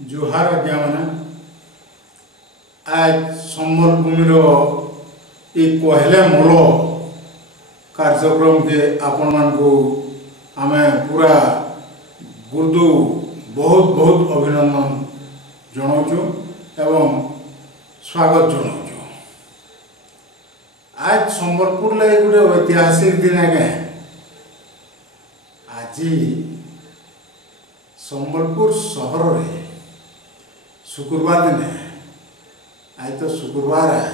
जोहार आज्ञा मैंने आज सम्बलभूमिर ये कहले मूल कार्यक्रम के आपण मानकु आमे पूरा गुरुदु बहुत बहुत अभिनंदन जनाऊँ एवं स्वागत जनाऊँ। आज सम्बलपुर लगे गोटे ऐतिहासिक दिन आगे आज सम्बलपुर सहर रे शुक्रवार दिन आज तो शुक्रवार है।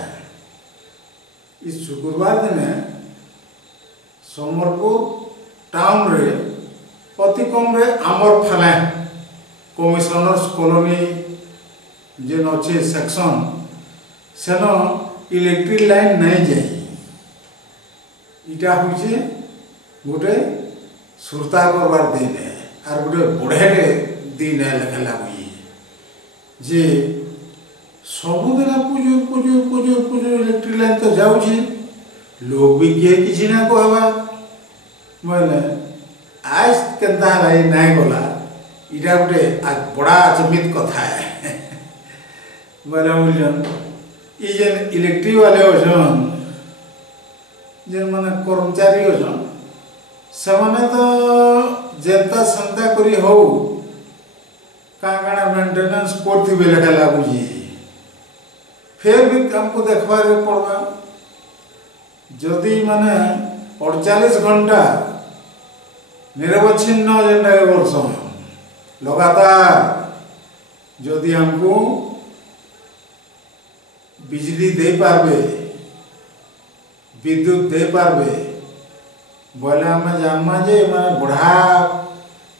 इस शुक्रवार दिन सम्बलपुर टाउन रे अति कम रे आमर फाले कमिशनर्स कॉलोनी जेन अच्छे सेक्शन सेन इलेक्ट्रिक लाइन नहीं जाए इटा हूँ गोटे सुरता करवार दिन है और गोटे बढ़े दिन है लेखा लगुई जे सबुदिन पुजो पुजो पुजो पुजो इलेक्ट्रिक लाइन तो जाऊँगी लोग भी किए किसी ना कहवा मैंने आज केन्ता नहीं गला इटा गोटे आज बड़ा अचंभित कथा है बोले बुझन ये जेन इलेक्ट्रिक वाले अछन जेन माने कर्मचारी अछन से माने तो जेता संता करी हो काना मेंटेनेंस करती बेले का लागुजी फिर भी हमको देखबार पड़वा जदि माने 48 घंटा निरवच्छिन्न जेनटा वर्ष लगातार जदि हमको बिजली दे पारबे विद्युत दे पारबे बोले आम जानमा जे मैं बढ़ा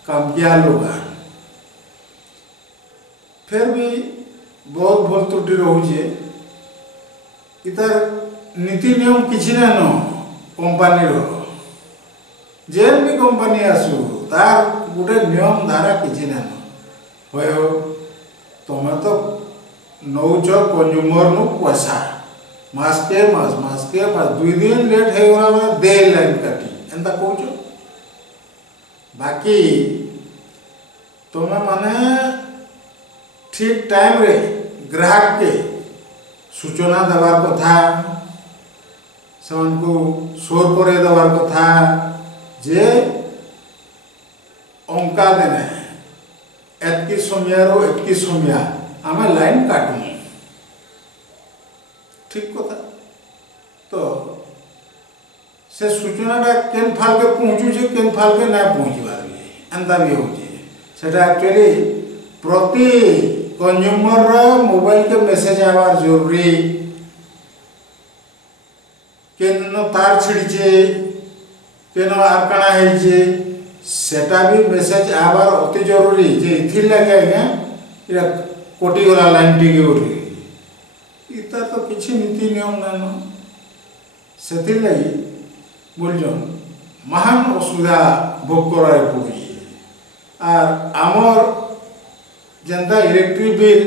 काम किया लोग फिर भी बहुत बहुत त्रुटि रोचे इतार नीति नियम किसी ना न कंपानी जेन भी कंपानी आसू तार गोटे नियम धारा किसी ना हो तुम्हें तो नौच कंज्यूमर नु पैसा मास के मास 2 दिन लेट है गला दे लाइन काटी एंता कहूँ बाकी तुम्हें माने ठीक टाइम रे ग्राहक के सूचना देवार कथा को शोर करे देवार कथा जे अंका देने एतकी समयारो एतकी समया आमे लाइन काटू ठीक कथा तो से सूचनाटा केन फाल के पहुँचुचे केन फाल के ना पहुँचबार भी एंता भी होचे सेटा एक्चुअली प्रति कंज्यूमर मोबाइल के मेसेज आवार जरूरी केन तार छिड़ीचे केन आर काना हेचे सेटा भी मेसेज आवार अति जरूरी जे इथिर लगे आज्ञा इरा कोटी गला लाइन टिके उठी इता तो किसी नीति नियम ना से लगी बोलजन महान असुविधा भोग कराए पड़ी और आमर जनता इलेक्ट्रिक बिल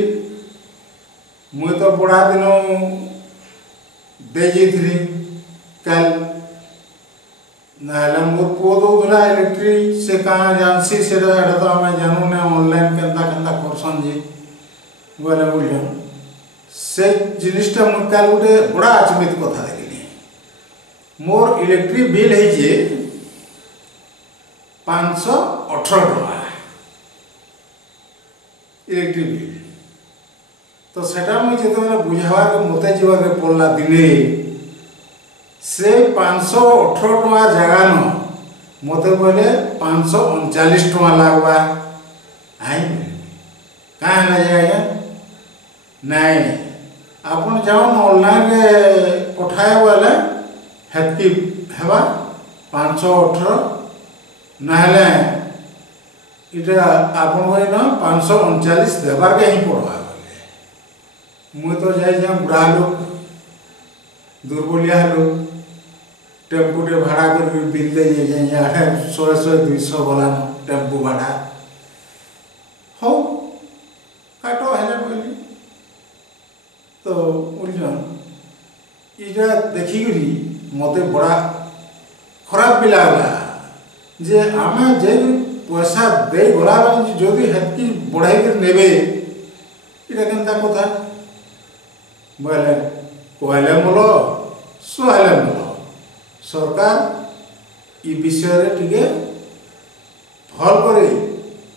मुई तो बड़ा दिन दे जाइली कल ना मोर पुओ दौला इलेक्ट्रिक से कहाँ जानसी से तो आम जानू ना ऑनलाइन केन्ता केन्ता करसन जी बोले बुझन से जिनिसटा मुझे कल गोटे बड़ा अचंभित कथा देखली मोर इलेक्ट्रिक बिल है 518 टका इलेक्ट्रिक बिल तो सेटा मुझे जो बुझावार मते जीवार पड़ला दिने से 518 टका जगह न मते बोले 539 टका लगवा आई कहाँ है जाएगा नहीं आपन जाओ ऑनलाइन रे पठाए वाले हेतकी हेबा 518 नहले इटा आपन कोई न 539 देवार के ही पड़वा बोले मुई तो जाई जा बुढ़ा लोग दुर्बलिया लोग टेम्पू टे भाड़ा कर बिल दे जाए 100-200 वाला टेम्पू भाड़ा हो काटो है बोली तो बुझन इटा देखिकी मते बड़ा खराब भी लगला जे आमे जे पैसा दे गला जदि हेतकी बढ़ाई कर नेबे এটা কেনতা কথা বলে কহলে মূল সুহাইলে মূল সরকার এই বিষয়ে টিকে ভাল করে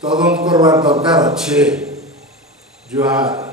তদন্ত করবার দরকার আছে। জুহার।